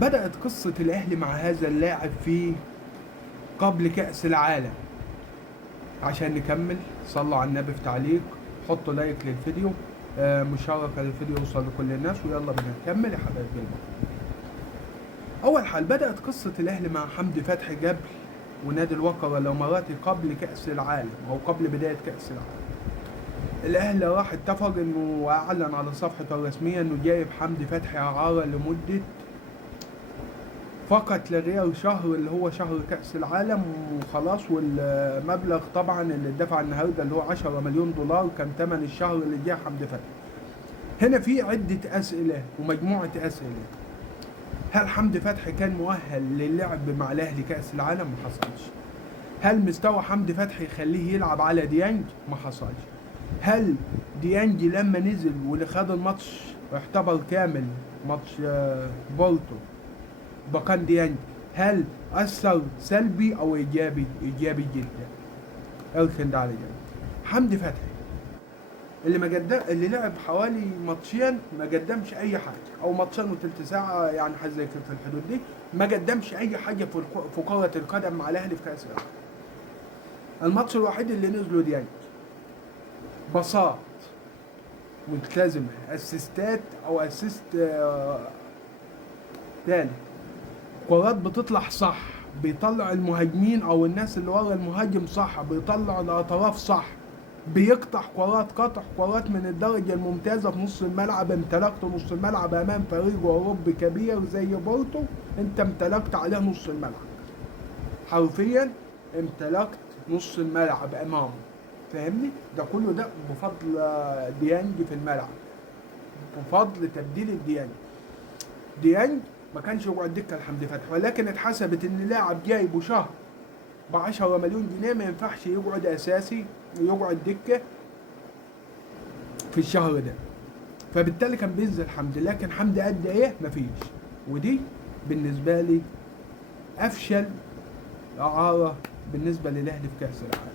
بدأت قصة الأهلي مع هذا اللاعب في قبل كأس العالم. عشان نكمل صلوا على النبي في تعليق، حطوا لايك للفيديو، مشاركة للفيديو يوصل لكل الناس، ويلا بينا نكمل يا حبايب قلبي. أول حال بدأت قصة الأهلي مع حمدي فتحي قبل ونادي الوقرة الإماراتي قبل كأس العالم أو قبل بداية كأس العالم. الأهلي راح اتفق إنه وأعلن على صفحته الرسمية إنه جايب حمدي فتحي إعارة لمدة فقط لا غير شهر، اللي هو شهر كأس العالم وخلاص. والمبلغ طبعا اللي اتدفع النهارده اللي هو 10 مليون دولار كان ثمن الشهر اللي جه حمدي فتحي. هنا في عدة أسئلة ومجموعة أسئلة. هل حمدي فتحي كان مؤهل للعب مع الأهلي كأس العالم؟ ما حصلش. هل مستوى حمدي فتحي يخليه يلعب على ديانج؟ ما حصلش. هل ديانج لما نزل واللي خد الماتش اعتبر كامل ماتش بورتو بقان ديانج، هل أثر سلبي أو إيجابي؟ إيجابي جدا. اركن ده على جنب. حمدي فتحي اللي لعب حوالي ماتشين ما قدمش أي حاجة، أو ماتشين وتلت ساعة يعني حاجة زي كده في الحدود دي، ما قدمش أي حاجة في كرة القدم مع الأهلي في كأس العالم. الماتش الوحيد اللي نزلوا ديانج بساط ملتزمة، اسيستات او اسيست تاني، كرات بتطلع صح، بيطلع المهاجمين او الناس اللي ورا المهاجم صح، بيطلع الاطراف صح، بيقطع قطع كرات من الدرجة الممتازة في نص الملعب. امتلكت نص الملعب امام فريق اوروبي كبير زي بورتو، انت امتلكت عليه نص الملعب حرفيا، امتلكت نص الملعب امامه. فاهمني؟ ده كله ده بفضل ديانج في الملعب، بفضل تبديل ديانج ما كانش يقعد دكه لحمدي فتحي، ولكن اتحسبت ان لاعب جايبه شهر ب 10 مليون جنيه ما ينفعش يقعد اساسي ويقعد دكه في الشهر ده. فبالتالي كان بينزل حمدي، لكن حمدي ادى ايه؟ مفيش. ودي بالنسبه لي افشل اعاره بالنسبه للاهلي في كاس العالم.